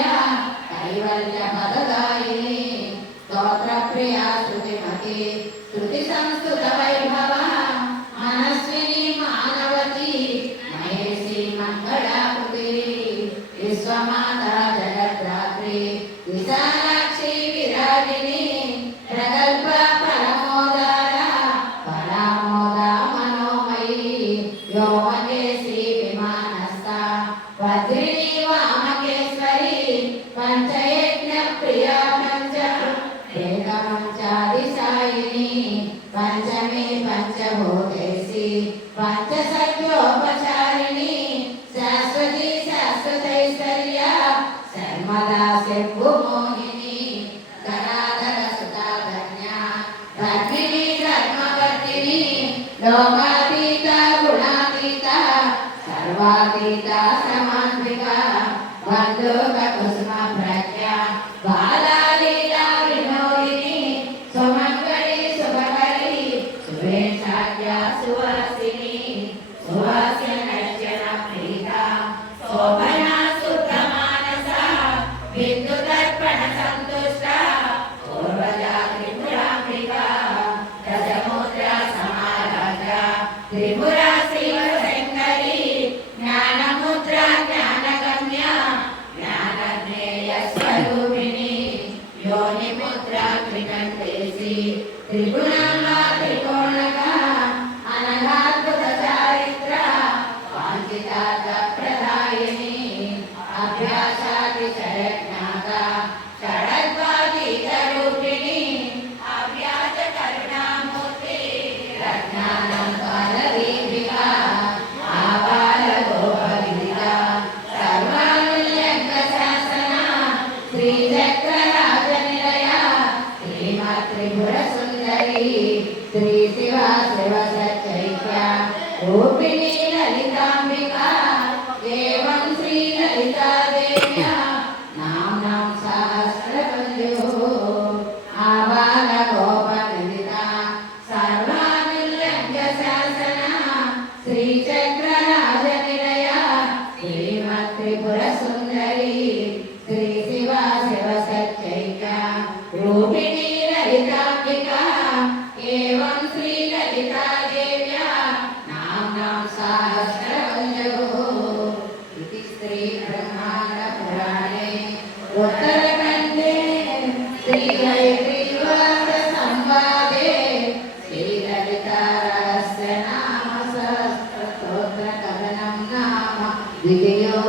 Olha! పంచమి పంచభూతేసి. పంచసత్యోపచారిణి శాశ్వతి శాశ్వతైశ్వర్య శర్మదా శంభు మోహిని కరాధర సుతాధన్య ధర్మిణి ధర్మవర్తిని. లోకాతీత గుణాతీత సర్వాతీత సమాన్విక బంధుక కుసుమ ప్రయ त्रिपुरा శ్రీ శ్రీ శివ శివ సచైత్య రూపిణి లలితాంబిక ఏవం శ్రీ లలితాదేవ్యా నామ్నాం సహస్రపద్యో ఆబాల గోపనిదిత సర్వానిల్లంఘ్య శాసన శ్రీచక్రరాజ నిలయ శ్రీమత్ త్రిపుర సుందరీ శ్రీ బ్రహ్మాండ పురాణే ఉత్తర కంటే శ్రీ గ్రీవాద సంవాదే శ్రీ ద్వితీయో